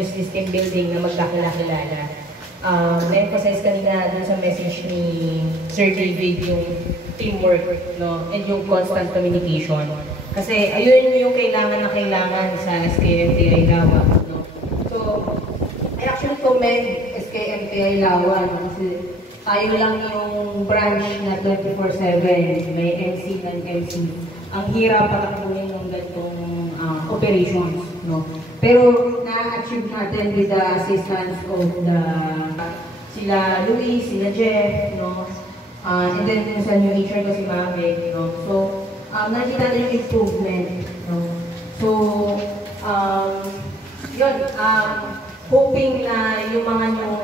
yung system building na magkakilala. Na-emphasize kanina dun sa message ni Sir David yung teamwork, no? And yung constant communication. Kasi ayun yung kailangan sa SKMTI Lawa. No? So, I actually commend SKMTI Lawa, no? Kasi tayo lang yung branch na 24/7, may MC ng MC. Ang hirap patakbuhin ng ganitong operations, no? Pero na-achieve natin with the assistance of sila Luis, sila Jeff, no? And then sa new HR ko si Maverick, no? So, nakita natin yung improvement, no? So, yun, hoping na yung mga new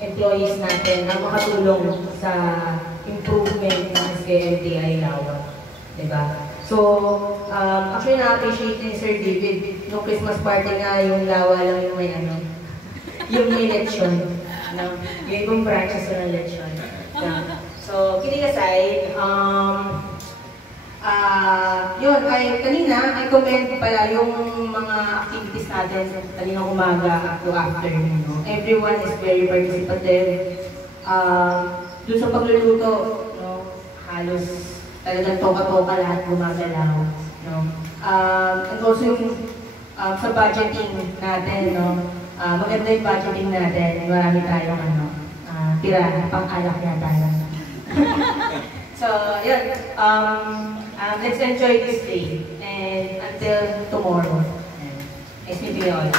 employees natin na makatulong sa improvement ng SKMTI Lawa, diba? So, actually na-appreciate ni Sir David, nung Christmas party nga yung Lawa lang yung may yung may lechon. Yung ibang branches ng lechon. So, kidding aside, yun, kanina, I comment pala yung mga activities natin kanina umaga to afternoon. No? Everyone is very participative. Doon sa pagluluto, no? Halos talagang toka-toka lahat gumagalaw. No? And also sa budgeting natin, no? Maganda yung budgeting natin. Marami tayong tira, pang-alak yata lang. So, yun. Let's enjoy this day. And until tomorrow. Nice meeting you all.